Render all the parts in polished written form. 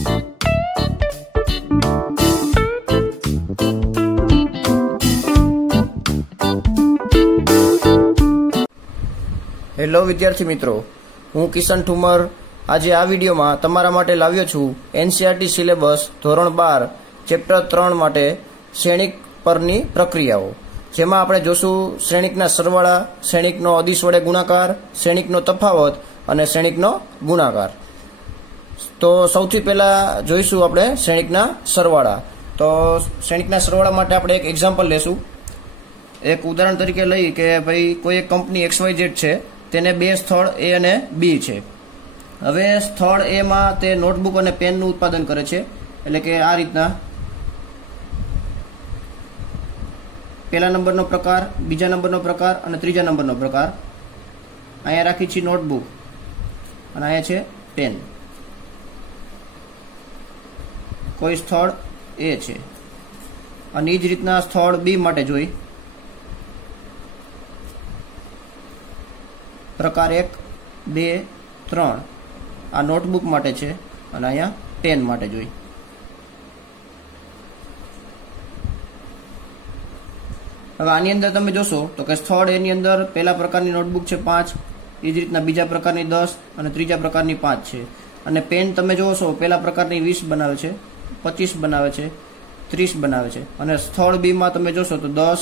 Hello વિદ્યાર્થી મિત્રો, હું કિશન ઠુમર આજે આ વિડીયોમાં તમારા માટે લાવ્યો છું એનસીઈઆરટી સિલેબસ ધોરણ 12 ચેપ્ટર 3 માટે શ્રેણિક પરની પ્રક્રિયાઓ, જેમાં આપણે જોશું શ્રેણિકના સરવાળા, શ્રેણિકનો અદિશ વડે ગુણાકાર, શ્રેણિકનો તફાવત અને શ્રેણિકનો ગુણાકાર. તો સૌથી પહેલા જોઈશું આપણે શ્રેણિકના સરવાળા. તો શ્રેણિકના સરવાળા માટે આપણે એક એક્ઝામ્પલ લેશું. એક ઉદાહરણ તરીકે લઈ કે ભાઈ કોઈ એક કંપની XYZ છે, તેને બે સ્થળ A અને B છે. હવે સ્થળ A માં તે નોટબુક અને પેનનું ઉત્પાદન કરે છે, એટલે કે આ રીતના પહેલા નંબરનો પ્રકાર, બીજા નંબરનો પ્રકાર અને ત્રીજા નંબરનો પ્રકાર. અહીંયા રાખી છે નોટબુક અને અહીંયા છે પેન. કોઈ સ્થળ A છે અને એ જ રીતના સ્થળ B માટે જોઈ પ્રકાર 1, 2, 3 આ નોટબુક માટે છે અને અહીંયા પેન માટે જોઈ. હવે આની અંદર તમે જોશો તો કે સ્થળ એની અંદર પહેલા પ્રકારની નોટબુક છે 5, એ જ રીતના બીજા પ્રકારની 10 અને ત્રીજા પ્રકારની 5 છે. અને પેન તમે જોશો પહેલા પ્રકારની 20 બનાવે છે, 25 બનાવે છે, 30 બનાવે છે. અને સ્થળ B માં તમે જોશો તો 10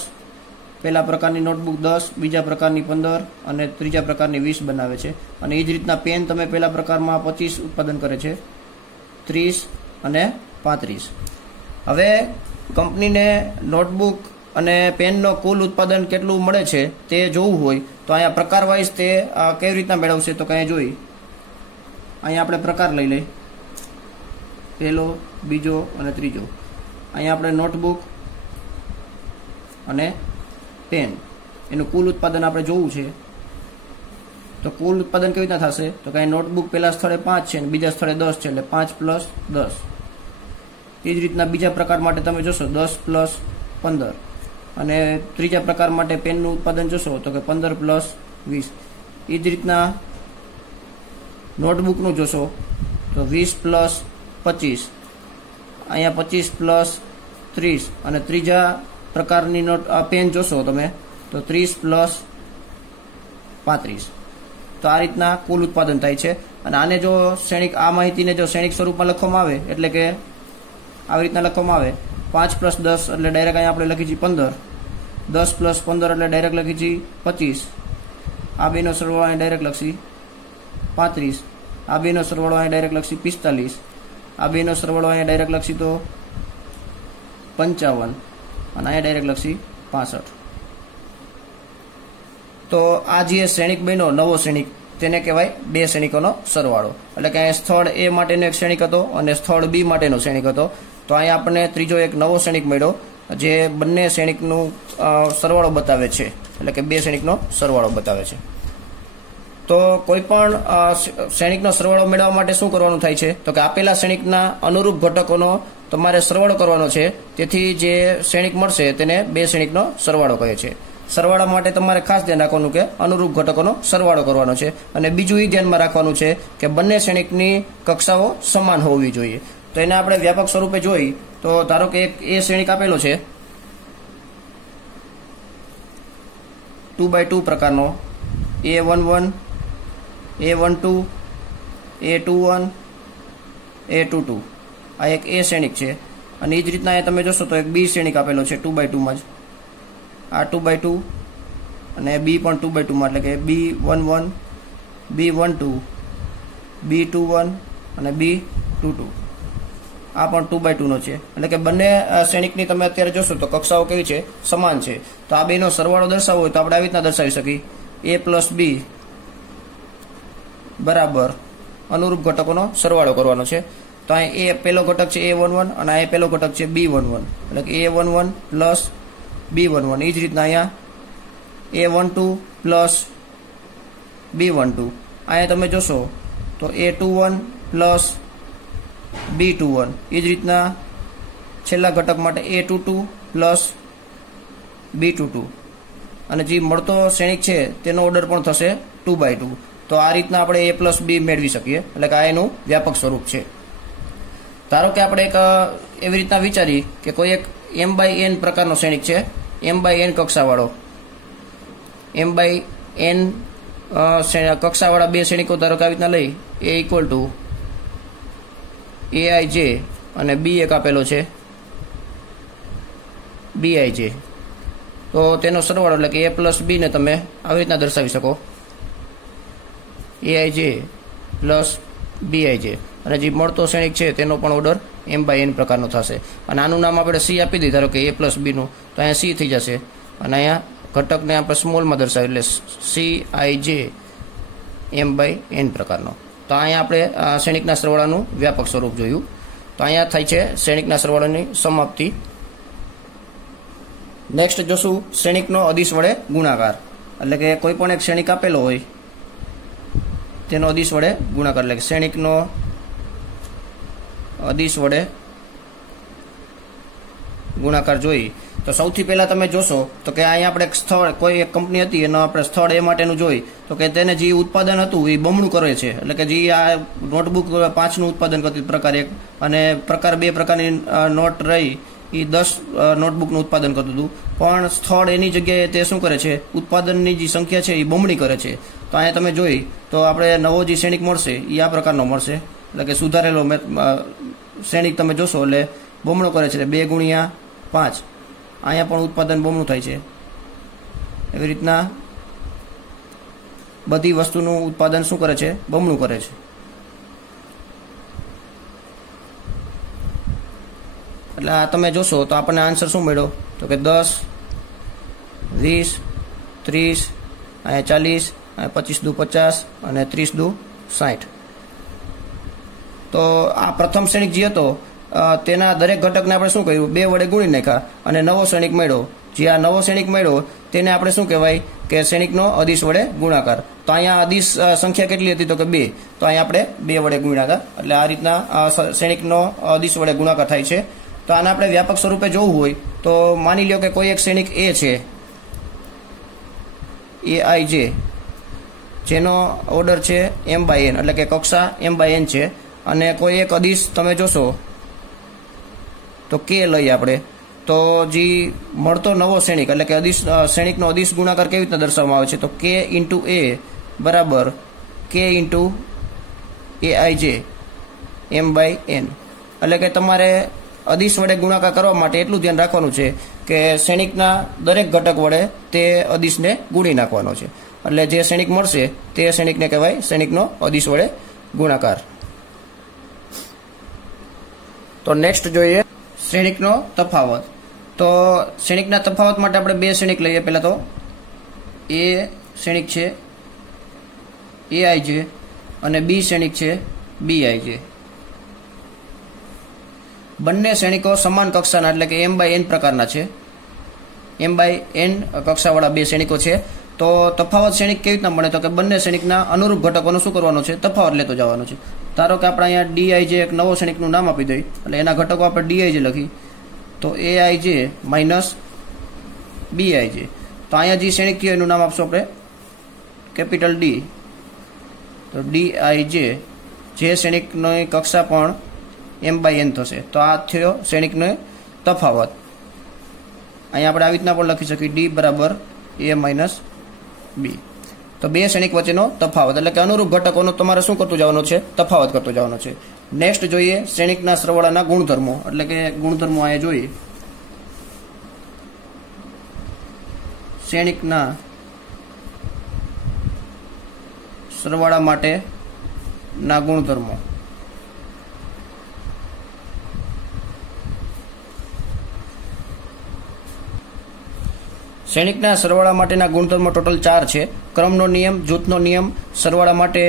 પહેલા પ્રકારની નોટબુક 10, બીજા પ્રકારની 15 અને ત્રીજા પ્રકારની 20 બનાવે છે. અને એ જ રીતના પેન તમે પહેલા પ્રકારમાં 25 ઉત્પાદન કરે છે, 30 અને 35. હવે કંપનીને નોટબુક અને પેનનો કુલ ઉત્પાદન કેટલું મળે છે તે જોવું હોય તો અહીંયા પ્રકાર વાઇઝ તે કેવી રીતના મેળવશે તો કંઈ જોઈ. અહીંયા આપણે પ્રકાર લઈ લઈ, પહેલો, બીજો અને ત્રીજો. અહીંયા આપણે નોટબુક અને પેન એનું કુલ ઉત્પાદન આપણે જોવું છે. તો કુલ ઉત્પાદન કેવી રીતના થશે તો કે નોટબુક પહેલા સ્થળે 5 છે અને બીજા સ્થળે 10 છે, એટલે 5 + 10. એ જ રીતના બીજા પ્રકાર માટે તમે જોશો 10 + 15 અને ત્રીજા પ્રકાર માટે પેનનું ઉત્પાદન જોશો તો કે 15 + 20. એ જ રીતના નોટબુકનું જોશો તો 20 + 25, અહીંયા 25 + 30 અને ત્રીજા પ્રકારની પેન જોશો તમે તો 30 + 35. તો આ રીતના કુલ ઉત્પાદન થાય છે. અને આને જો શ્રેણિક, આ માહિતીને જો શ્રેણિક સ્વરૂપમાં લખવામાં આવે એટલે કે આવી રીતના લખવામાં આવે 5 + 10 એટલે ડાયરેક્ટ અહીંયા આપણે લખી છીએ 15, 10 + 15 એટલે ડાયરેક્ટ લખી છીએ 25, આ બેનો સરવાળો અહીં ડાયરેક્ટ લખી 35, આ બેનો સરવાળો અહીં ડાયરેક્ટ લખી 45, આ બેનો સરવાળો અહીંયા ડાયરેક્ટ લખી તો 55 અને અહીંયા ડાયરેક્ટ લખી 65. તો આ જે શ્રેણિક બન્યો નવો શ્રેણિક તેને કહેવાય બે શ્રેણિકોનો સરવાળો. એટલે કે અહીંયા સ્થળ A માટેનો એક શ્રેણિક હતો અને સ્થળ B માટેનો શ્રેણિક હતો. તો અહીંયા આપણને ત્રીજો એક નવો શ્રેણિક મળ્યો જે બંને શ્રેણિકનું સરવાળો બતાવે છે, એટલે કે બે શ્રેણિકનો સરવાળો બતાવે છે. તો કોઈ પણ શ્રેણિકનો સરવાળો મેળવવા માટે શું કરવાનું થાય છે તો કે આપેલા શ્રેણિકના અનુરૂપ ઘટકોનો તમારે સરવાળો કરવાનો છે. તેથી જે શ્રેણિક મળશે તેને બે શ્રેણિકનો સરવાળો કહે છે. સરવાળા માટે તમારે ખાસ ધ્યાન રાખવાનું કે અનુરૂપ ઘટકોનો સરવાળો કરવાનો છે. અને બીજું એ ધ્યાનમાં રાખવાનું છે કે બંને શ્રેણિકની કક્ષાઓ સમાન હોવી જોઈએ. તો એને આપણે વ્યાપક સ્વરૂપે જોઈ તો ધારો કે એક એ શ્રેણિક આપેલો છે 2x2 પ્રકારનો, A11, A12, A21, A22. આ એક A શ્રેણિક છે. અને એ જ રીતના એ તમે જોશો તો એક B શ્રેણિક આપેલો છે 2x2 માં જ, આ 2x2 અને B પણ 2x2 માં, એટલે કે B11, B12, B21 અને B22. આ પણ 2x2 નો છે. એટલે કે બંને શ્રેણિકની તમે અત્યારે જોશો તો કક્ષાઓ કેવી છે, સમાન છે. તો આ બેનો સરવાળો દર્શાવવો હોય તો આપણે આવી રીતના દર્શાવી શકીએ, A + B બરાબર અનુરૂપ ઘટકોનો સરવાળો કરવાનો છે. તો અહીં એ પહેલો ઘટક છે A11 અને આ પહેલો ઘટક છે B11, એટલે કે A11 + B11. એ જ રીતના અહીંયા A12 + B12. અહીંયા તમે જોશો તો A21 + B21. એ જ રીતના છેલ્લા ઘટક માટે A22 + B22. અને જે મળતો શ્રેણિક છે તેનો ઓર્ડર પણ થશે 2x2. તો આ રીતના આપણે A + B મેળવી શકીએ, એટલે કે આ એનું વ્યાપક સ્વરૂપ છે. ધારો કે આપણે એક એવી રીતના વિચારી કે કોઈ એક m/n પ્રકારનો શ્રેણિક છે, m/n કક્ષાવાળો, m/n કક્ષાવાળા બે શ્રેણિકો ધારો કે આવી રીતના લઈ a ઇક્વલ ટુ aij અને b એક આપેલો છે bij, તો તેનો સરવાળો એટલે કે a પ્લસ b ને તમે આવી રીતના દર્શાવી શકો, aij પ્લસ bij, અને જે મળતો શ્રેણિક છે તેનો પણ ઓર્ડર m/n પ્રકારનો થશે. અને આનું નામ આપણે c આપી દીધું, ધારો કે a પ્લસ b નું, તો અહીંયા c થઈ જશે અને અહીંયા ઘટકને આપણે સ્મોલમાં દર્શાવી એટલે cij m/n પ્રકારનો. તો અહીંયા આપણે શ્રેણિકના સરવાળાનું વ્યાપક સ્વરૂપ જોયું. તો અહીંયા થાય છે શ્રેણિકના સરવાળાની સમાપ્તિ. નેક્સ્ટ જોશું શ્રેણિકનો અદિશ વડે ગુણાકાર, એટલે કે કોઈ પણ એક શ્રેણિક આપેલો હોય તેનો અદિશ વડે ગુણાકાર, એટલે કે શ્રેણિકનો અદિશ વડે ગુણાકાર જોઈ. તો સૌથી પહેલા તમે જોશો તો કે અહીંયા આપણે સ્થળ, કોઈ એક કંપની હતી એનો આપણે સ્થળ એ માટેનું જોઈ તો કે તેને જે ઉત્પાદન હતું એ બમણું કરે છે, એટલે કે જે આ નોટબુક 5નું ઉત્પાદન કરતી પ્રકાર 1 અને પ્રકાર 2 પ્રકારની નોટ રહી એ 10 નોટબુકનું ઉત્પાદન કરતું હતું, પણ સ્થળ એની જગ્યાએ તે શું કરે છે, ઉત્પાદનની જે સંખ્યા છે એ બમણી કરે છે. તો અહીંયા તમે જોઈ તો આપણે નવો જે શ્રેણિક મળશે એ આ પ્રકારનો મળશે, એટલે કે સુધારેલો શ્રેણિક તમે જોશો એટલે બમણો કરે છે, 2 ગુણ્યા 5, અહીંયા પણ ઉત્પાદન બમણું થાય છે. એવી રીતના બધી વસ્તુનું ઉત્પાદન શું કરે છે, બમણું કરે છે. એટલે આ તમે જોશો તો આપણને આન્સર શું મળ્યો, તો કે 10, 20, 30, અહીંયા 40, અહીંયા 25 દુ 50 અને 30 દુ 60. તો આ પ્રથમ શ્રેણિક જે હતો તેના દરેક ઘટકને આપણે શું કર્યું, 2 વડે ગુણી નાખ્યા અને નવો શ્રેણિક મળ્યો. જે આ નવો શ્રેણિક મળ્યો તેને આપણે શું કહેવાય કે શ્રેણિકનો અદિશ વડે ગુણાકાર. તો અહીંયા અદિશ સંખ્યા કેટલી હતી, તો કે 2, તો અહીંયા આપણે 2 વડે ગુણ્યા. એટલે આ રીતના શ્રેણિકનો અદિશ વડે ગુણાકાર થાય છે. તો આને આપણે વ્યાપક સ્વરૂપે જોવું હોય તો માની લ્યો કે કોઈ એક શ્રેણિક a છે, aij, જેનો ઓર્ડર છે m/n, એટલે કે કક્ષા m/n છે, અને કોઈ એક અદિશ તમે જોશો તો k લઈએ આપણે, તો જે મળતો નવો શ્રેણિક એટલે કે અદિશ શ્રેણિકનો અદિશ ગુણાકાર કેવી રીતે દર્શાવવામાં આવે છે, તો k × a બરાબર k × aij m/n. એટલે કે તમારે અદિશ વડે ગુણાકાર કરવા માટે એટલું ધ્યાન રાખવાનું છે કે શ્રેણિકના દરેક ઘટક વડે તે અદિશને ગુણી નાખવાનો છે. એટલે જે શ્રેણિક મળશે તે શ્રેણિકને કહેવાય શ્રેણિકનો અદિશ વડે ગુણાકાર. તો નેક્સ્ટ જોઈએ શ્રેણિકનો તફાવત. તો શ્રેણિકના તફાવત માટે આપણે 2 શ્રેણિક લઈએ. પહેલા તો a શ્રેણિક છે aij અને b શ્રેણિક છે bij. બંને શ્રેણિકો સમાન કક્ષાના એટલે કે m/n પ્રકારના છે, m/n કક્ષાવાળા 2 શ્રેણિકો છે. તો તફાવત શ્રેણિક કેવી રીતના મળે, તો કે બંને શ્રેણિકના અનુરૂપ ઘટકોનો શું કરવાનો છે, તફાવત લેતો જવાનો છે. ધારો કે આપણે અહીંયા dij એક નવો શ્રેણિકનું નામ આપી દઈએ, એટલે એના ઘટકો આપણે dij લખી, તો aij માઇનસ bij. તો અહીંયા જે શ્રેણિક થયું એનું નામ આપશું આપણે કેપિટલ D. તો dij જે શ્રેણિકની કક્ષા પણ m/n થશે. તો આ થયો શ્રેણિકનો તફાવત. અહીંયા આપણે આવી રીતના પણ લખી શકીએ d બરાબર a માઇનસ b. તો 2 શ્રેણિક વચ્ચેનો તફાવત એટલે કે અનુરૂપ ઘટકોનો તમારે શું કરતું જવાનું છે, તફાવત કરતો જવાનો છે. નેક્સ્ટ જોઈએ શ્રેણિકના સરવાળાના ગુણધર્મો, એટલે કે ગુણધર્મો અહીંયા જોઈએ. શ્રેણિકના સરવાળા માટેના ગુણધર્મો. શ્રેણિકના સરવાળા માટેના ગુણધર્મો ટોટલ 4 છે. ક્રમનો નિયમ, જૂથનો નિયમ, સરવાળા માટે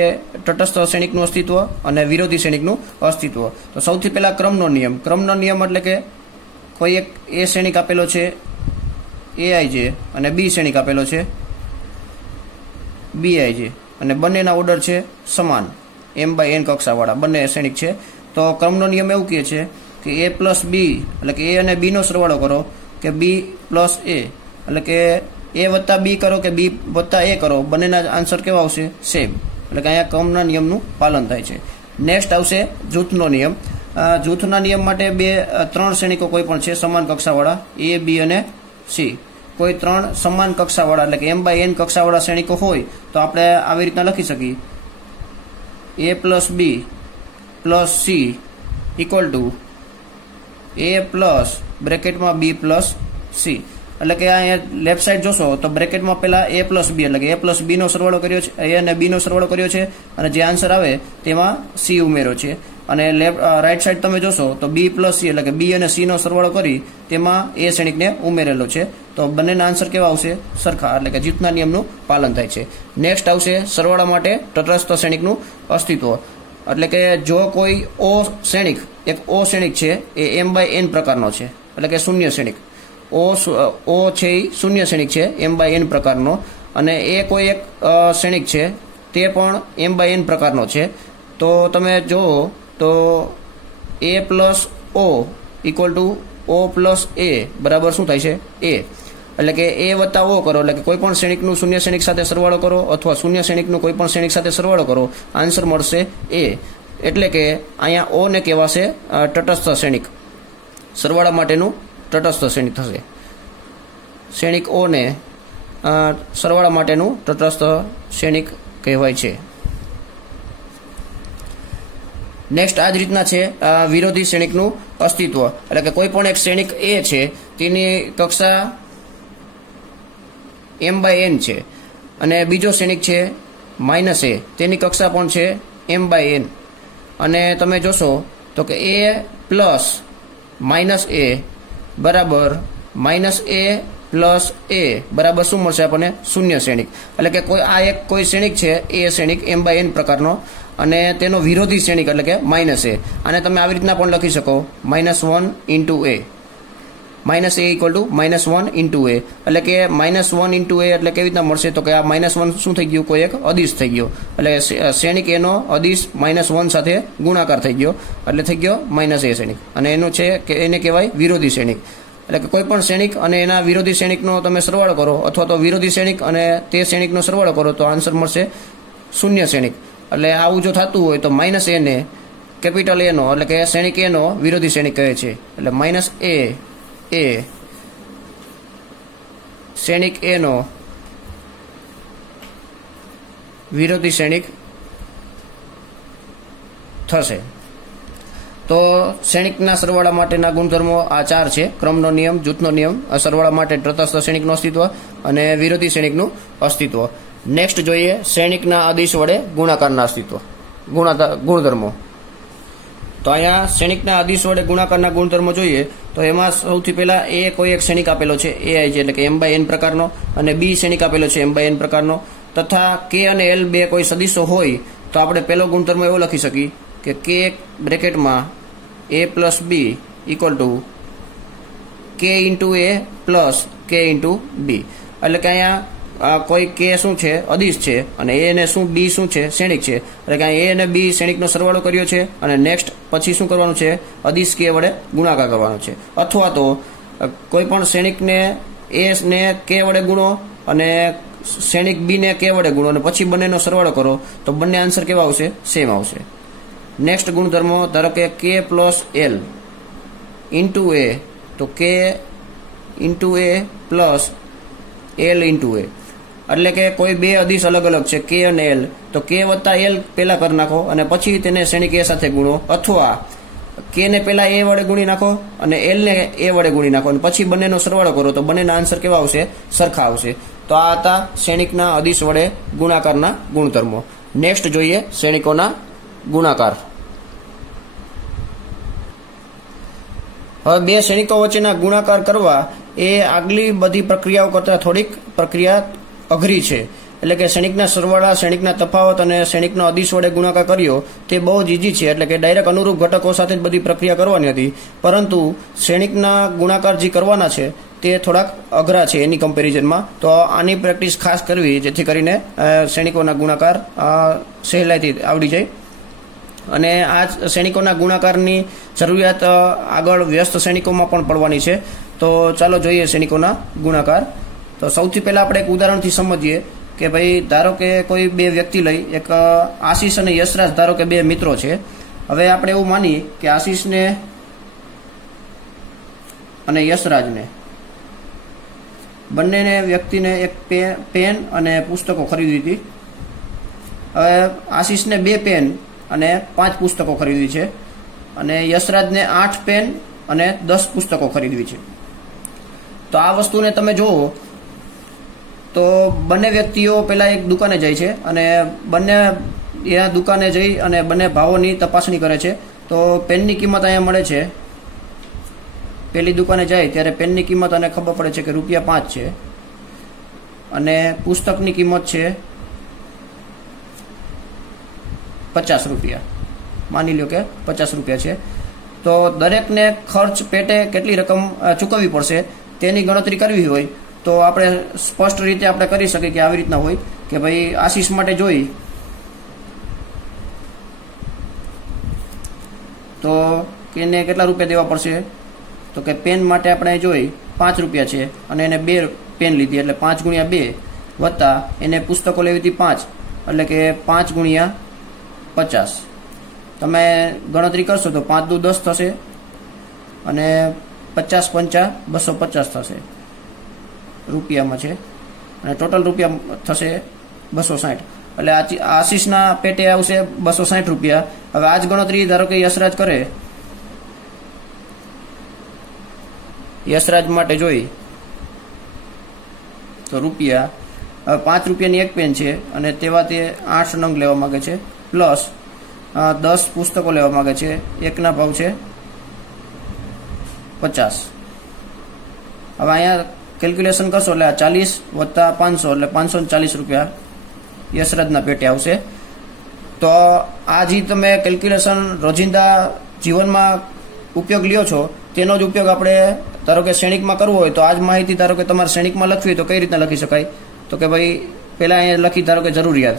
તટસ્થ શ્રેણિકનું અસ્તિત્વ અને વિરોધી શ્રેણિકનું અસ્તિત્વ. તો સૌથી પહેલા ક્રમનો નિયમ. ક્રમનો નિયમ એટલે કે કોઈ એક a શ્રેણિક આપેલો છે aij અને b શ્રેણિક આપેલો છે bij, અને બંનેના ઓર્ડર છે સમાન m/n કક્ષાવાળા બંને શ્રેણિક છે. તો ક્રમનો નિયમ એવું કહે છે કે a પ્લસ b એટલે કે a અને b નો સરવાળો કરો કે b પ્લસ a, એટલે કે a વત્તા b કરો કે b વત્તા a કરો, બંનેના આન્સર કેવા આવશે, સેમ. એટલે કે અહીંયા ક્રમના નિયમનું પાલન થાય છે. નેક્સ્ટ આવશે જૂથનો નિયમ. જૂથના નિયમ માટે ત્રણ શ્રેણિકો કોઈ પણ છે સમાન કક્ષાવાળા એ બી અને સી. કોઈ ત્રણ સમાન કક્ષાવાળા એટલે કે m/n કક્ષાવાળા શ્રેણિકો હોય તો આપણે આવી રીતના લખી શકીએ a plus B plus C equal to a plus બ્રેકેટમાં b પ્લસ સી. એટલે કે અહીંયા લેફ્ટ સાઈડ જોશો તો બ્રેકેટમાં પહેલા a પ્લસ બી એટલે કે a પ્લસ બી નો સરવાળો કર્યો છે, a અને b નો સરવાળો કર્યો છે અને જે આન્સર આવે તેમાં c ઉમેર્યો છે. અને રાઈટ સાઈડ તમે જોશો તો b પ્લસ સી એટલે કે b અને c નો સરવાળો કરી તેમાં a શ્રેણિકને ઉમેરેલો છે. તો બંનેના આન્સર કેવા આવશે? સરખા, એટલે કે જૂથના નિયમનું પાલન થાય છે. નેક્સ્ટ આવશે સરવાળા માટે તટસ્થ શ્રેણિકનું અસ્તિત્વ. એટલે કે જો કોઈ ઓ શ્રેણિક, એક ઓ શ્રેણિક છે એ m/n પ્રકારનો છે, એટલે કે શૂન્ય શ્રેણિક. ઓ છે એ શૂન્ય શ્રેણિક છે m/n પ્રકારનો, અને એ કોઈ એક શ્રેણિક છે તે પણ m/n પ્રકારનો છે. તો તમે જુઓ તો a plus O equal to O plus A બરાબર શું થાય છે? a. એટલે કે a વત્તા ઓ કરો એટલે કે કોઈ પણ શ્રેણિકનું શૂન્ય શ્રેણિક સાથે સરવાળો કરો અથવા શૂન્ય શ્રેણિકનું કોઈ પણ શ્રેણિક સાથે સરવાળો કરો, આન્સર મળશે a. એટલે કે અહીંયા ઓ ને કહેવાશે તટસ્થ શ્રેણિક. સરવાળા માટેનું તટસ્થ શ્રેણિક થશે. શ્રેણિક ઓ ને સરવાળા માટેનું તટસ્થ શ્રેણિક કહેવાય છે. નેક્સ્ટ આ જ રીતના છે વિરોધી શ્રેણિકનું અસ્તિત્વ. એટલે કે કોઈ પણ એક શ્રેણિક એ છે તેની કક્ષા m/n છે અને બીજો શ્રેણિક છે માઇનસ એ, તેની કક્ષા પણ છે m/n. અને તમે જોશો તો કે a પ્લસ માઇનસ એ બરાબર માઇનસ એ પ્લસ એ બરાબર શું મળશે આપણને? શૂન્ય શ્રેણિક. એટલે કે કોઈ શ્રેણિક છે એ શ્રેણિક m/n પ્રકારનો અને તેનો વિરોધી શ્રેણિક એટલે કે માઇનસ એ. અને તમે આવી રીતના પણ લખી શકો -1 into A. Minus A equal to -1 into A. એટલે કે -1 ઇન્ટુ એ એટલે કેવી રીતના મળશે? તો કે આ -1 શું થઈ ગયું? કોઈ એક અદિશ થઈ ગયો. એટલે શ્રેણિક એનો અદિશ -1 સાથે ગુણાકાર થઈ ગયો એટલે થઈ ગયો -a શ્રેણિક. અને એનું છે કે એને કહેવાય વિરોધી શ્રેણિક. એટલે કે કોઈ પણ શ્રેણિક અને એના વિરોધી શ્રેણિકનો તમે સરવાળો કરો અથવા તો વિરોધી શ્રેણિક અને તે શ્રેણિકનો સરવાળો કરો તો આન્સર મળશે શૂન્ય શ્રેણિક. એટલે આવું જો થતું હોય તો -a ને કેપિટલ એ નો એટલે કે શ્રેણિક એ નો વિરોધી શ્રેણિક કહે છે. એટલે -a એ શ્રેણિક એ નો વિરોધી શ્રેણિક થશે. તો શ્રેણિકના સરવાળા માટેના ગુણધર્મો આ 4 છે: ક્રમનો નિયમ, જૂથનો નિયમ, સરવાળા માટે તટસ્થ શ્રેણિકનું અસ્તિત્વ અને વિરોધી શ્રેણિકનું અસ્તિત્વ. નેક્સ્ટ જોઈએ શ્રેણિકના અદિશ વડે ગુણાકારના અસ્તિત્વ ગુણધર્મો. તો અહીંયા શ્રેણિકના અદિશ વડે ગુણાકારના ગુણધર્મો જોઈએ તો એમાં સૌથી પહેલા એ કોઈ એક શ્રેણિક આપેલો છે ai છે એટલે કે m/n પ્રકારનો, અને b શ્રેણિક આપેલો છે m/n પ્રકારનો, તથા k અને l બે કોઈ સદિશો હોય તો આપણે પહેલો ગુણધર્મ એવો લખી શકીએ કે k બ્રેકેટમાં a plus B equal to k into a plus k into B. એટલે કે અહીંયા કોઈ k શું છે? અદિશ છે, અને a ને શું b શું છે? શ્રેણિક છે. એટલે કે a અને b શ્રેણિકનો સરવાળો કર્યો છે અને નેક્સ્ટ પછી શું કરવાનું છે? અદિશ k વડે ગુણાકાર કરવાનો છે. અથવા તો કોઈ પણ શ્રેણિકને a ને k વડે ગુણો અને શ્રેણિક b ને k વડે ગુણો અને પછી બંનેનો સરવાળો કરો તો બંને આન્સર કેવા આવશે? સેમ આવશે. નેક્સ્ટ ગુણધર્મો ધારો કે k પ્લસ l ઇન્ટુ એ, તો k into A plus l into A. એટલે કે કોઈ બે અદિશ અલગ અલગ છે k અને l, તો k વત્તા l પહેલા કરી નાખો અને પછી તેને શ્રેણિક a સાથે ગુણો, અથવા k ને પહેલા a વડે ગુણી નાખો અને l ને a વડે ગુણી નાખો અને પછી બંનેનો સરવાળો કરો તો બંનેના આન્સર કેવા આવશે? સરખા આવશે. તો આ હતા શ્રેણિકના અદિશ વડે ગુણાકારના ગુણધર્મો. નેક્સ્ટ જોઈએ શ્રેણિકોના ગુણાકાર. હવે બે શ્રેણિકો વચ્ચેના ગુણાકાર કરવા એ આગલી બધી પ્રક્રિયાઓ કરતાં થોડીક પ્રક્રિયા અઘરી છે. એટલે કે શ્રેણિકના સરવાળા, શ્રેણિકના તફાવત અને શ્રેણિકનો અદિશ વડે ગુણાકાર કર્યો તે બહુ જ ઈઝી છે. એટલે કે ડાયરેક્ટ અનુરૂપ ઘટકો સાથે જ બધી પ્રક્રિયા કરવાની હતી, પરંતુ શ્રેણિકના ગુણાકાર જે કરવાના છે તે થોડાક અઘરા છે એની કમ્પેરિઝનમાં. તો આની પ્રેક્ટિસ ખાસ કરવી જેથી કરીને શ્રેણિકોના ગુણાકાર સહેલાઈથી આવડી જાય. અને આ શ્રેણિકોના ગુણાકારની જરૂરિયાત આગળ વ્યસ્ત શ્રેણિકોમાં પણ પડવાની છે. તો ચાલો જોઈએ શ્રેણિકોના ગુણાકાર. તો સૌથી પહેલા આપણે એક ઉદાહરણથી સમજીએ કે ભાઈ ધારો કે કોઈ બે વ્યક્તિ લઈ, એક આશીષ અને યશરાજ ધારો કે બે મિત્રો છે. હવે આપણે એવું માનીએ કે આશીષને અને યશરાજને બંનેને વ્યક્તિને એક પેન અને પુસ્તકો ખરીદી હતી. હવે આશીષને 2 પેન અને 5 પુસ્તકો ખરીદવી છે અને યશરાજને 8 પેન અને 10 પુસ્તકો ખરીદવી છે. તો આ વસ્તુને તમે જુઓ તો બંને વ્યક્તિઓ પહેલા એક દુકાને જાય છે અને બંને એ દુકાને જઈ અને બંને ભાવોની તપાસણી કરે છે. તો પેનની કિંમત અહીંયા મળે છે. પહેલી દુકાને જાય ત્યારે પેનની કિંમત અને ખબર પડે છે કે ₹5 છે અને પુસ્તકની કિંમત છે ₹50. માની લો કે ₹50 છે. તો દરેકને ખર્ચ પેટે કેટલી રકમ ચૂકવવી પડશે તેની ગણતરી કરવી હોય તો આપણે સ્પષ્ટ રીતે આપણે કરી શકીએ કે આવી રીતના હોય કે ભાઈ આશીષ માટે જોઈ તો એને કેટલા રૂપિયા દેવા પડશે, તો કે પેન માટે આપણે જોઈ ₹5 છે અને એને 2 પેન લીધી એટલે 5 × 2 વત્તા એને પુસ્તકો લેવી હતી 5 એટલે કે 5 × 50. તમે ગણતરી કરશો તો 5 દુ 10 થશે અને 50 × 5 250 થશે રૂપિયામાં છે અને ટોટલ રૂપિયા થશે 260. એટલે આશીષના પેટે આવશે ₹260. હવે આ જ ગણતરી ધારો કે યશરાજ કરે, યશરાજ માટે જોઈ તો રૂપિયા, હવે ₹5ની એક પેન છે અને તેવા તે 8 નંગ લેવા માંગે છે પ્લસ 10 પુસ્તકો લેવા માંગે છે. એકના ભાવ છે 50. હવે અહીંયા કેલ્ક્યુલેશન કરશો એટલે 40 વત્તા 500 એટલે ₹540 યશરાજના પેટે આવશે. તો આ જે તમે કેલ્ક્યુલેશન રોજિંદા જીવનમાં ઉપયોગ લ્યો છો તેનો જ ઉપયોગ આપણે ધારો કે શ્રેણિકમાં કરવો હોય તો આ જ માહિતી ધારો કે તમારે શ્રેણિકમાં લખવી તો કઈ રીતના લખી શકાય, તો કે ભાઈ પહેલા અહીંયા લખી ધારો કે જરૂરિયાત,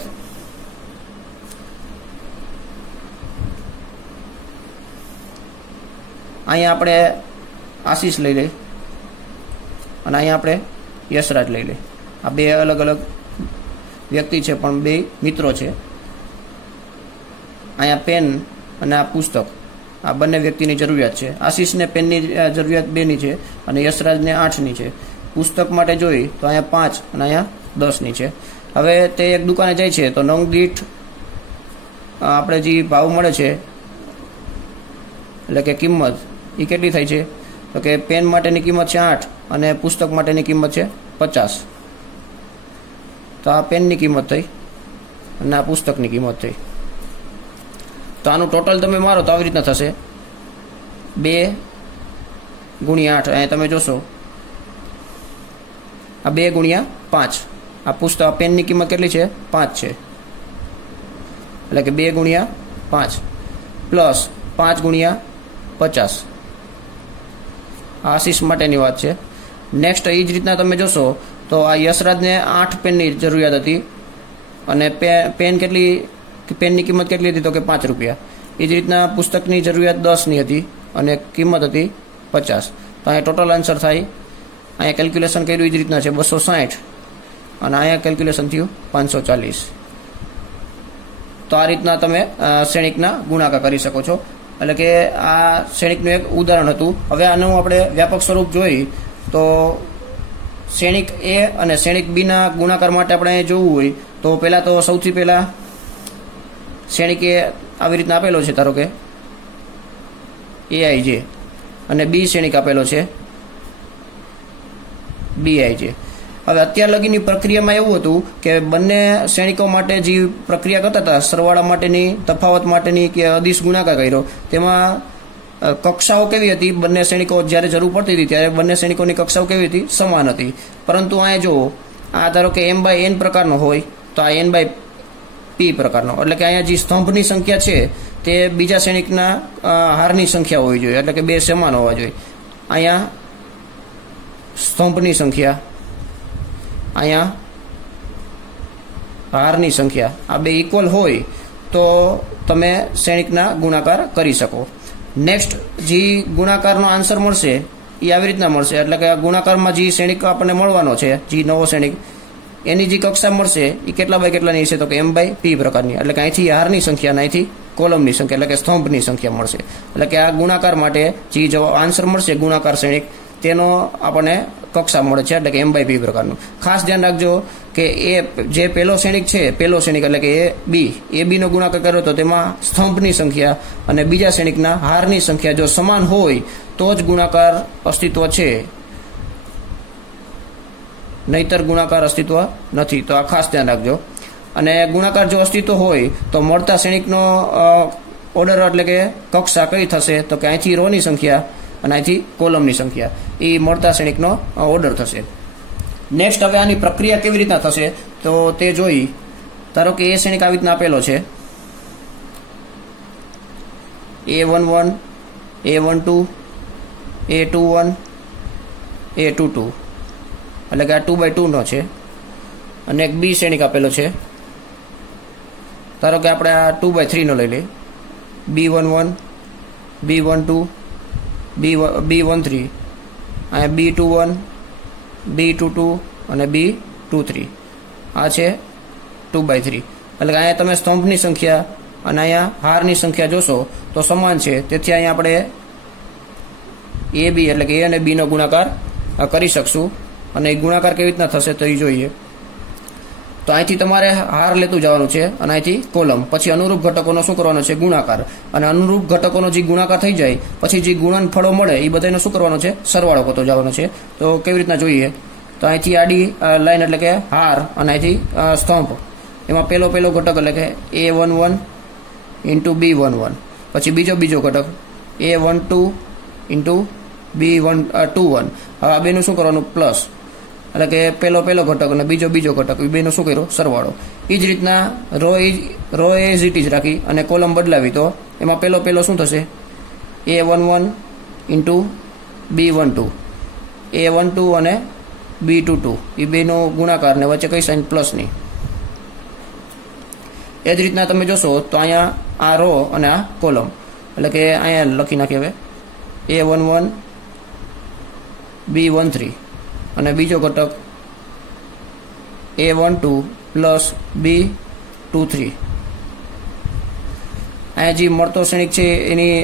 અહીંયા આપણે આશીષ લઈ લઈ અને અહીંયા આપણે યશરાજ લઈ લઈ. આ 2 અલગ અલગ વ્યક્તિ છે પણ 2 મિત્રો છે. અહીંયા પેન અને આ પુસ્તક, આ બંને વ્યક્તિની જરૂરિયાત છે. આશીષને પેનની જરૂરિયાત 2ની છે અને યશરાજને 8ની છે. પુસ્તક માટે જોઈ તો અહીંયા 5 અને અહીંયા 10ની છે. હવે તે એક દુકાને જાય છે તો નંગ દીઠ આપણે જે ભાવ મળે છે એટલે કે કિંમત એ કેટલી થાય છે, તો કે પેન માટેની કિંમત છે 8 અને પુસ્તક માટેની કિંમત છે 50. તો આ પેનની કિંમત થઈ અને આ પુસ્તકની કિંમત થઈ. તો આનું ટોટલ તમે મારો તો આવી રીતના થશે 2 × 8. અહીંયા તમે જોશો આ 2 × 5. આ પુસ્તક પેનની કિંમત કેટલી છે 5 છે એટલે કે 2 × 5 પ્લસ 5 × 50. આશીષ માટેની વાત છે. નેક્સ્ટ એ જ રીતના તમે જોશો તો આ યશરાજને 8 પેનની જરૂરિયાત હતી અને પેનની કિંમત કેટલી હતી તો કે ₹5. એ જ રીતના પુસ્તકની જરૂરિયાત 10ની હતી અને કિંમત હતી 50. તો અહીંયા ટોટલ આન્સર થાય, અહીંયા કેલ્ક્યુલેશન કર્યું એ જ રીતના છે 260 અને અહીંયા કેલ્ક્યુલેશન થયું 540. તો આ રીતના તમે શ્રેણિકના ગુણાકાર કરી શકો છો. એટલે કે આ શ્રેણિકનું એક ઉદાહરણ હતું. હવે આનું આપણે વ્યાપક સ્વરૂપ જોઈ તો શ્રેણિક A અને શ્રેણિક B ના ગુણાકાર માટે આપણે જોવું હોય તો પહેલાં તો સૌથી પહેલાં શ્રેણિક A આવી રીતના આપેલો છે ધારો કે AIJ અને B શ્રેણિક આપેલો છે BIJ. હવે અત્યાર લગીની પ્રક્રિયામાં એવું હતું કે બંને શ્રેણિકો માટે જે પ્રક્રિયા કરતા હતા સરવાળા માટેની, તફાવત માટેની કે અદિશ ગુણાકાર કર્યો તેમાં કક્ષાઓ કેવી હતી, બંને શ્રેણિકો જ્યારે જરૂર પડતી હતી ત્યારે બંને શ્રેણિકોની કક્ષાઓ કેવી હતી, સમાન હતી. પરંતુ અહીંયા જો આ ધારો કે m/n પ્રકારનો હોય તો આ n/p પ્રકારનો, એટલે કે અહીંયા જે સ્તંભની સંખ્યા છે તે બીજા શ્રેણિકના હારની સંખ્યા હોવી જોઈએ, એટલે કે 2 સમાન હોવા જોઈએ. અહીંયા સ્તંભની સંખ્યા, અહીંયા હારની સંખ્યા, આ 2 ઇક્વલ હોય તો તમે શ્રેણિકના ગુણાકાર કરી શકો. નેક્સ્ટ જે ગુણાકારનો આન્સર મળશે એ આવી રીતના મળશે, એટલે કે આ ગુણાકારમાં જે શ્રેણિક આપણને મળવાનો છે, જે નવો શ્રેણિક એની જે કક્ષા મળશે એ કેટલા બાય કેટલાની છે તો કે m/p પ્રકારની, એટલે કે અહીંથી હારની સંખ્યા અને અહીંથી કોલમની સંખ્યા એટલે કે સ્તંભની સંખ્યા મળશે. એટલે કે આ ગુણાકાર માટે જે આન્સર મળશે ગુણાકાર શ્રેણિક તેનો આપણને કક્ષા મળે છે, એટલે કે m/p પ્રકારનું. ખાસ ધ્યાન રાખજો કે એ જે પહેલો શ્રેણિક છે, પહેલો શ્રેણિક એટલે કે એ બી નો ગુણાકાર કર્યો તો તેમાં સ્તંભની સંખ્યા અને બીજા શ્રેણિકના હારની સંખ્યા જો સમાન હોય તો જ ગુણાકાર અસ્તિત્વ છે, નહીતર ગુણાકાર અસ્તિત્વ નથી. તો આ ખાસ ધ્યાન રાખજો. અને ગુણાકાર જો અસ્તિત્વ હોય તો મળતા શ્રેણિકનો ઓર્ડર એટલે કે કક્ષા કઈ થશે તો કે અહીંથી રોની સંખ્યા અને અહીંથી કોલમની સંખ્યા એ મળતા શ્રેણિકનો ઓર્ડર થશે. નેક્સ્ટ હવે આની પ્રક્રિયા કેવી રીતના થશે તો તે જોઈ. ધારો કે એ શ્રેણિક આવી રીતના આપેલો છે A11, A12, A21, A22 એટલે કે આ 2/2 નો છે. અને એક બી શ્રેણિક આપેલો છે, ધારો કે આપણે આ 2/3 નો લઈ લઈએ. B11, B12, B13, અહીંયા B21, B22 અને B23 આ છે 2/3. એટલે કે અહીંયા તમે સ્તંભની સંખ્યા અને અહીંયા હારની સંખ્યા જોશો તો સમાન છે, તેથી અહીંયા આપણે એ બી એટલે કે એ અને બી નો ગુણાકાર કરી શકશું. અને એ ગુણાકાર કેવી રીતના થશે તો એ જોઈએ. તો અહીંથી તમારે હાર લેતું જવાનું છે અને અહીંથી કોલમ, પછી અનુરૂપ ઘટકોનો શું કરવાનો છે ગુણાકાર. અને અનુરૂપ ઘટકોનો જે ગુણાકાર થઈ જાય પછી જે ગુણનફળો મળે એ બધાનો શું કરવાનો છે સરવાળો કરતો જવાનો છે. તો કેવી રીતના જોઈએ તો અહીંથી આડી લાઈન એટલે કે હાર અને અહીંથી સ્તંભ, એમાં પહેલો ઘટક એટલે કે A11 ઇન્ટુ B11, પછી બીજો ઘટક A12 ઇન્ટુ B21. હવે આ બેનું શું કરવાનું પ્લસ, એટલે કે પહેલો ઘટક અને બીજો ઘટક એ બેનો શું કર્યો સરવાળો. એ જ રીતના રો એઝ ઇટ ઇઝ રાખી અને કોલમ બદલાવી તો એમાં પહેલો શું થશે A11 ઇન્ટુ B12, A12 અને B22 એ બેનો ગુણાકાર ને વચ્ચે કઈ સાઈન પ્લસની. એ જ રીતના તમે જોશો તો અહીંયા આ રો અને આ કોલમ, એટલે કે અહીંયા લખી નાખીએ હવે A11, B13 અને બીજો ઘટક A12 પ્લસ B23. અહીંયા જે મળતો શ્રેણિક છે એની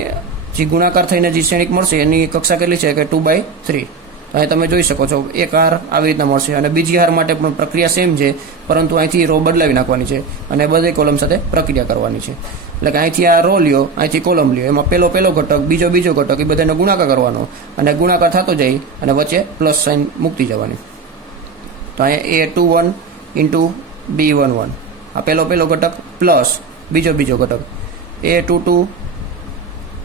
જે ગુણાકાર થઈને જે શ્રેણિક મળશે એની કક્ષા કેટલી છે કે 2/3. અહીં તમે જોઈ શકો છો એક હાર આવી રીતના મળશે અને બીજી હાર માટે પણ પ્રક્રિયા સેમ છે, પરંતુ અહીંથી રો બદલાવી નાખવાની છે અને બધી કોલમ સાથે પ્રક્રિયા કરવાની છે. એટલે કે અહીંથી આ રો લ્યો, અહીંથી કોલમ લ્યો, એમાં પહેલો ઘટક બીજો ઘટક એ બધાનો ગુણાકાર કરવાનો અને ગુણાકાર થતો જાય અને વચ્ચે પ્લસ સાઇન મૂકતી જવાની. તો અહીંયા A21 ઇન્ટુ B11 આ પહેલો ઘટક પ્લસ બીજો ઘટક A22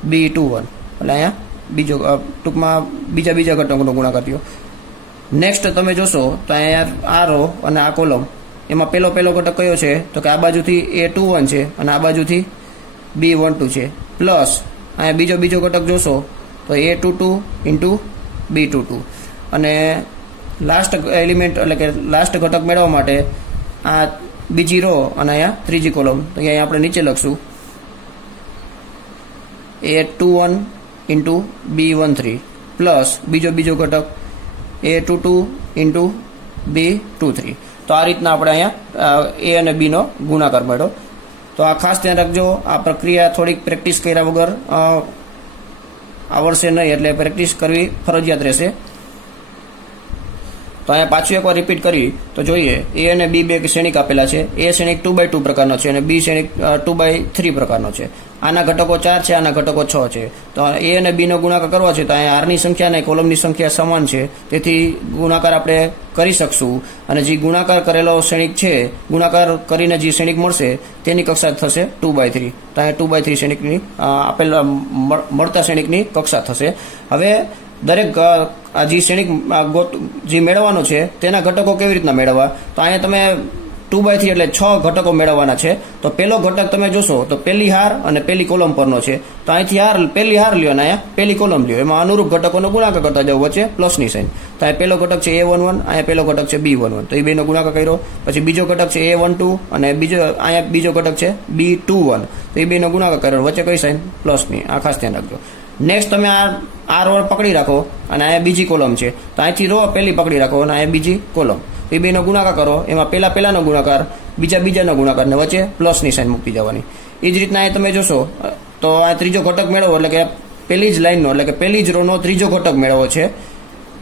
B21, એટલે અહીંયા બીજો ટૂંકમાં બીજા ઘટકોનો ગુણાકાર થયો. નેક્સ્ટ તમે જોશો તો અહીંયા આ રો અને આ કોલમ, એમાં પહેલો ઘટક કયો છે તો કે આ બાજુથી A21 છે અને આ બાજુથી B12 છે, પ્લસ અહીંયા બીજો ઘટક જોશો તો A22 ઇન્ટુ B22. અને લાસ્ટ એલિમેન્ટ એટલે કે લાસ્ટ ઘટક મેળવવા માટે આ બીજી રો અને અહીંયા ત્રીજી કોલમ, તો અહીંયા આપણે નીચે લખશું A21 ઇન્ટુ B13 પ્લસ બીજો ઘટક A22 ઇન્ટુ B23. તો આ રીતના આપણે અહીંયા A અને B નો ગુણાકાર મળ્યો. તો આ ખાસ ધ્યાન રાખજો, આ પ્રક્રિયા થોડીક પ્રેક્ટિસ કર્યા વગર આવડશે નહીં, એટલે પ્રેક્ટિસ કરવી ફરજિયાત રહેશે. તો અહીંયા પાછું એકવાર રિપીટ કરી તો જોઈએ. A અને B બે શ્રેણિક આપેલા છે. A શ્રેણિક 2/2 પ્રકારનો છે અને B શ્રેણિક 2/3 પ્રકારનો છે. આના ઘટકો 4 છે, આના ઘટકો 6 છે. તો A અને B નો ગુણાકાર કરવો છે તો અહીંયા હારની સંખ્યા અને કોલમની સંખ્યા સમાન છે, તેથી ગુણાકાર આપણે કરી શકશું. અને જે ગુણાકાર કરેલો શ્રેણિક છે, ગુણાકાર કરીને જે શ્રેણિક મળશે તેની કક્ષા થશે 2/3. તો અહીંયા 2/3 શ્રેણિકની આપેલા મળતા શ્રેણિકની કક્ષા થશે. હવે દરેક જે શ્રેણિક જે મેળવવાનો છે તેના ઘટકો કેવી રીતના મેળવવા, તો અહીંયા તમે 2/3 એટલે 6 ઘટકો મેળવવાના છે. તો પહેલો ઘટક તમે જોશો તો પહેલી હાર અને પહેલી કોલમ પરનો છે, તો અહીંથી પહેલી હાર લ્યો અને અહીંયા પહેલી કોલમ લ્યો, એમાં અનુરૂપ ઘટકોનો ગુણાકાર કરતા જાવ, વચ્ચે પ્લસની સાઇન. તો અહીંયા પહેલો ઘટક છે A11, અહીંયા પહેલો ઘટક છે B11, તો એ બેનો ગુણાકાર કર્યો. પછી બીજો ઘટક છે A12 અને અહીંયા બીજો ઘટક છે B21, તો એ બેનો ગુણાકાર કર્યો, વચ્ચે કઈ સાઇન પ્લસની. આ ખાસ ધ્યાન રાખજો. નેક્સ્ટ તમે આ રો પકડી રાખો અને અહીંયા બીજી કોલમ છે, તો અહીંથી રો પહેલી પકડી રાખો અને અહીંયા બીજી કોલમ, એ બેનો ગુણાકાર કરો, એમાં પહેલાનો ગુણાકાર બીજાનો ગુણાકાર ને વચ્ચે પ્લસની સાઇન મૂકતી જવાની. એ જ રીતના અહીં તમે જોશો તો આ ત્રીજો ઘટક મેળવો એટલે કે પહેલી જ લાઈનનો એટલે કે પહેલી જ રોનો ત્રીજો ઘટક મેળવો છે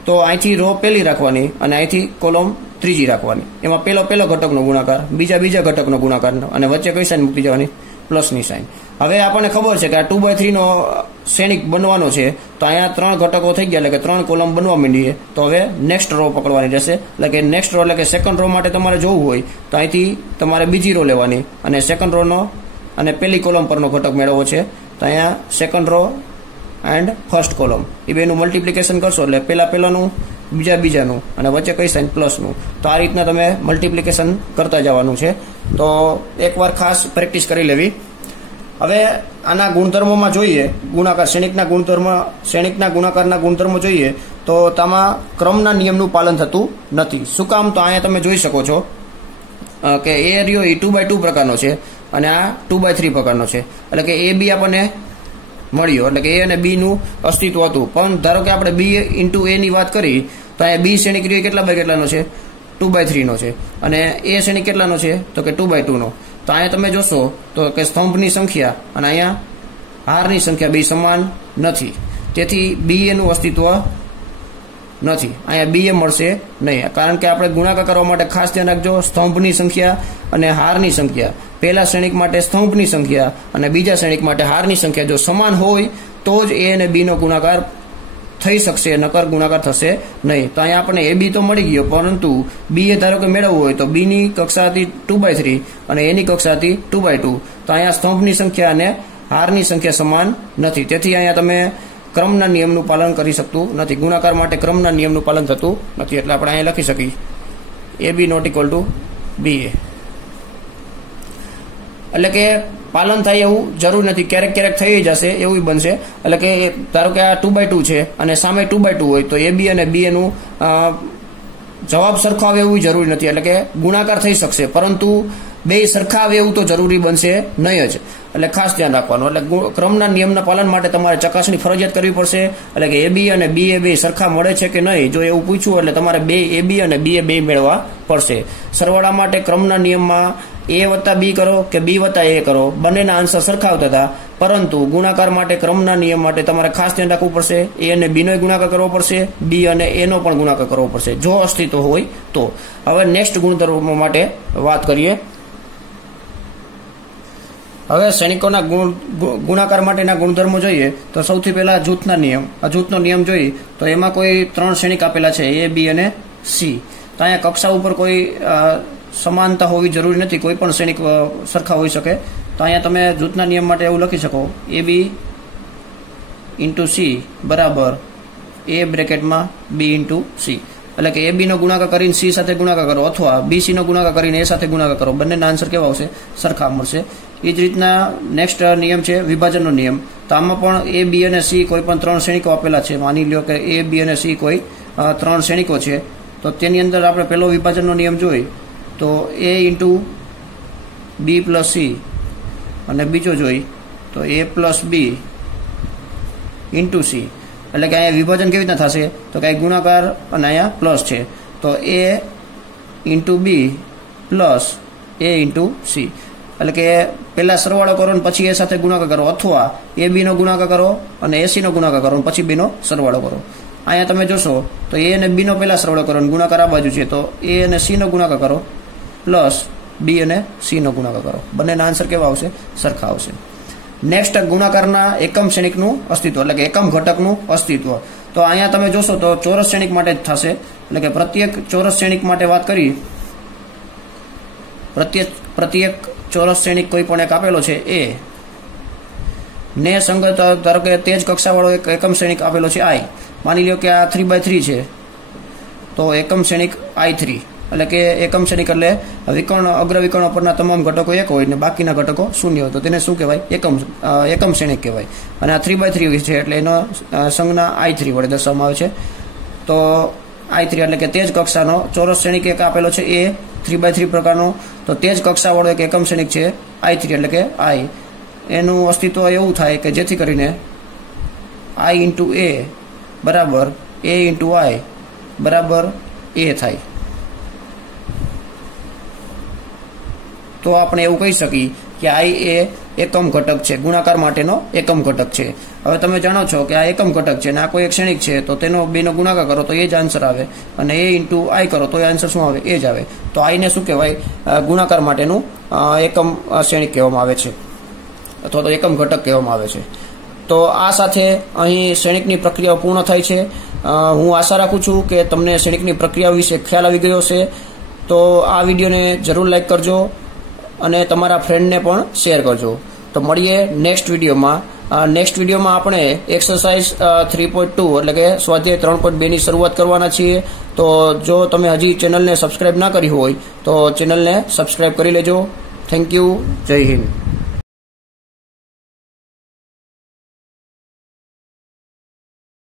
તો અહીંથી રો પહેલી રાખવાની અને અહીંથી કોલમ ત્રીજી રાખવાની. એમાં પહેલો ઘટકનો ગુણાકાર, બીજા ઘટકનો ગુણાકાર અને વચ્ચે કઈ સાઈન મૂકી જવાની? પ્લસની સાઈન. હવે આપણને ખબર છે કે આ 2/3 નો શ્રેણિક બનવાનો છે તો અહીંયા 3 ઘટકો થઈ ગયા એટલે કે 3 કોલમ બનવા માંડી. તો હવે નેક્સ્ટ રો પકડવાની રહેશે એટલે કે નેક્સ્ટ રો એટલે કે સેકન્ડ રો માટે તમારે જોવું હોય તો અહીંથી તમારે બીજી રો લેવાની અને સેકન્ડ રોનો અને પહેલી કોલમ પરનો ઘટક મેળવવો છે તો અહીંયા second row and first column એ બેનું મલ્ટિપ્લિકેશન કરશો એટલે પહેલાનું બીજાનું અને વચ્ચે કઈ સાઈન પ્લસનું. તો આ રીતના તમે મલ્ટિપ્લિકેશન કરતા જવાનું છે. તો એકવાર ખાસ પ્રેક્ટિસ કરી લેવી. હવે આના ગુણધર્મોમાં જોઈએ, ગુણાકાર શ્રેણિકના ગુણાકારના ગુણધર્મો જોઈએ તો તેમાં ક્રમના નિયમનું પાલન થતું નથી. શું કામ? તો અહીંયા તમે જોઈ શકો છો કે એ રહ્યો એ 2/2 પ્રકારનો છે અને આ 2/3 પ્રકારનો છે એટલે કે એ બી આપણને મળ્યો એટલે કે એ અને બી નું અસ્તિત્વ હતું. પણ ધારો કે આપણે બી ઇન્ટુ એ ની વાત કરી તો અહીંયા બી શ્રેણિક કેટલા બાય કેટલાનો છે? 2/3 નો છે અને એ શ્રેણિક કેટલાનો છે? તો કે 2/2 નો. તો અહીંયા તમે જોશો તો કે સ્તંભની સંખ્યા અને અહીંયા હારની સંખ્યા બે સમાન નથી, તેથી બી એનું અસ્તિત્વ નથી. અહીંયા બી એ મળશે નહીં કારણ કે આપણે ગુણાકાર કરવા માટે ખાસ ધ્યાન રાખજો સ્તંભની સંખ્યા અને હારની સંખ્યા. પહેલા શ્રેણિક માટે સ્તંભની સંખ્યા અને બીજા શ્રેણિક માટે હારની સંખ્યા જો સમાન હોય તો જ એ અને બી નો ગુણાકાર થઈ શકશે, નકર ગુણાકાર થશે નહીં. તો અહીંયા આપણને એ બી તો મળી ગયો પરંતુ બી એ ધારો કે મેળવવું હોય તો બી ની કક્ષા હતી 2/3 અને એની કક્ષા હતી 2/2. તો અહીંયા સ્તંભની સંખ્યા અને હારની સંખ્યા સમાન નથી, તેથી અહીંયા તમે ક્રમના નિયમનું પાલન કરી શકતું નથી. ગુણાકાર માટે ક્રમના નિયમનું પાલન થતું નથી એટલે આપણે અહીંયા લખી શકીએ એ બી નોટ ઇક્વલ ટુ બી એ. એટલે કે પાલન થાય એવું જરૂર નથી, ક્યારેક થઈ જશે એવું બનશે. એટલે કે ધારો કે આ 2/2 છે અને સામે 2/2 હોય તો એ બી અને બી એનું જવાબ સરખો આવે એવું જરૂરી નથી. એટલે કે ગુણાકાર થઈ શકશે પરંતુ બે સરખા આવે એવું તો જરૂરી બનશે નહીં જ. એટલે ખાસ ધ્યાન રાખવાનું. એટલે ક્રમના નિયમના પાલન માટે તમારે ચકાસણી ફરજિયાત કરવી પડશે. એટલે કે એ બી અને બી એ બે સરખા મળે છે કે નહીં જો એવું પૂછ્યું એટલે તમારે બે એ બી અને બી એ બે મેળવવા પડશે. સરવાળા માટે ક્રમના નિયમમાં એ વત્તા બી કરો કે બી વત્તા એ કરો બંનેના આન્સર સરખા આવતા હતા, પરંતુ ગુણાકાર માટે ક્રમના નિયમ માટે તમારે ખાસ ધ્યાન રાખવું પડશે એ અને બી નો ગુણાકાર કરવો પડશે, બી અને એ નો પણ ગુણાકાર કરવો પડશે જો અસ્તિત્વ હોય તો. હવે નેક્સ્ટ ગુણધર્મો માટે વાત કરીએ. હવે શ્રેણિકોના ગુણાકાર માટેના ગુણધર્મો જોઈએ તો સૌથી પહેલા જૂથના નિયમ. આ જૂથનો નિયમ જોઈએ તો એમાં કોઈ 3 શ્રેણિક આપેલા છે એ બી અને સી. તો અહીંયા કક્ષા ઉપર કોઈ સમાનતા હોવી જરૂરી નથી, કોઈ પણ શ્રેણિક સરખા હોઈ શકે. તો અહીંયા તમે જૂથના નિયમ માટે એવું લખી શકો એ બી ઇન્ટુ સી બરાબર એ બ્રેકેટમાં બી ઇન્ટુ સી. એટલે કે એ બી નો ગુણાકાર કરીને સી સાથે ગુણાકાર કરો અથવા બી સી નો ગુણાકાર કરીને એ સાથે ગુણાકાર કરો, બંનેના આન્સર કેવા આવશે? સરખા મળશે. એ જ રીતના નેક્સ્ટ નિયમ છે વિભાજનનો નિયમ. તો આમાં પણ એ બી અને સી કોઈ પણ 3 શ્રેણિકો આપેલા છે. માની લો કે એ બી અને સી કોઈ 3 શ્રેણિકો છે તો તેની અંદર આપણે પહેલો વિભાજનનો નિયમ જોઈ તો એ ઇન્ટુ બી પ્લસ સી અને બીજો જોઈ તો એ પ્લસ બી ઇન્ટુ સી. એટલે કે અહીંયા વિભાજન કેવી રીતના થશે તો કે ગુણાકાર અને અહીંયા પ્લસ છે તો એ ઇન્ટુ બી પ્લસ એ ઇન્ટુ સી. એટલે કે પહેલા સરવાળો કરો અને પછી એ સાથે ગુણાકાર કરો અથવા એ બી નો ગુણાકાર કરો અને એસી નો ગુણાકાર કરો અને પછી બી નો સરવાળો કરો. અહીંયા તમે જોશો તો એ અને બી નો પહેલા સરવાળો કરો અને ગુણાકાર આ બાજુ છે તો એ અને સી નો ગુણાકાર કરો પ્લસ બી અને સી નો ગુણાકાર કરો, બંનેના આન્સર કેવા આવશે? સરખા આવશે. નેક્સ્ટ ગુણાકારના એકમ શ્રેણિકનું અસ્તિત્વ એટલે કે એકમ ઘટકનું અસ્તિત્વ. તો અહીંયા તમે જોશો તો ચોરસ શ્રેણિક માટે જ થશે. એટલે કે પ્રત્યેક ચોરસ શ્રેણિક માટે વાત કરી, પ્રત્યેક ચોરસ શ્રેણિક કોઈ પણ એક આપેલો છે એ ને સંગત ધારો કે તે જ કક્ષાવાળો એક એકમ શ્રેણિક આપેલો છે આઈ. માની લો કે આ 3/3 છે તો એકમ શ્રેણિક I3 એટલે કે એકમ શ્રેણિક એટલે વિકર્ણ અગ્ર વિકર્ણો પરના તમામ ઘટકો 1 હોય ને બાકીના ઘટકો 0 હોય તો તેને શું કહેવાય? એકમ શ્રેણિક કહેવાય. અને આ 3/3 છે એટલે એનો સંજ્ઞા I3 વડે દર્શાવવામાં આવે છે. તો I3 એટલે કે તે જ કક્ષાનો ચોરસ શ્રેણિક એક આપેલો છે એ 3/3 પ્રકારનો, તો તે જ કક્ષાવાળો એક એકમ શ્રેણિક છે I3 એટલે કે I. એનું અસ્તિત્વ એવું થાય કે જેથી કરીને I ઇન્ટુ એ બરાબર એ ઇન્ટુ I બરાબર એ થાય. તો આપણે એવું કહી શકીએ કે I એ એકમ ઘટક છે, ગુણાકાર માટેનો એકમ ઘટક છે. હવે તમે જાણો છો કે આ એકમ ઘટક છે અને આ કોઈ એક શ્રેણિક છે, તો તેનો બેનો ગુણાકાર કરો તો એ જ આન્સર આવે, અને એ ઇન્ટુ આઈ કરો તો એ આન્સર શું આવે? એ જ આવે. તો આઈને શું કહેવાય? ગુણાકાર માટેનું એકમ શ્રેણિક કહેવામાં આવે છે, અથવા તો એકમ ઘટક કહેવામાં આવે છે. તો આ સાથે અહીં શ્રેણિકની પ્રક્રિયા પૂર્ણ થાય છે. હું આશા રાખું છું કે તમને શ્રેણિકની પ્રક્રિયા વિશે ખ્યાલ આવી ગયો છે. તો આ વિડીયોને જરૂર લાઈક કરજો અને તમારા ફ્રેન્ડને પણ શેર કરજો. તો મળીએ નેક્સ્ટ વિડીયોમાં. નેક્સ્ટ વિડીયોમાં આપણે એક્સરસાઇઝ 3.2 એટલે કે સ્વાધ્યાય 3.2 ની શરૂઆત કરવાના છીએ. તો જો તમે હજી ચેનલને સબસ્ક્રાઇબ ના કરી હોય તો ચેનલને સબસ્ક્રાઇબ કરી લેજો. Thank you. જય હિન્દ.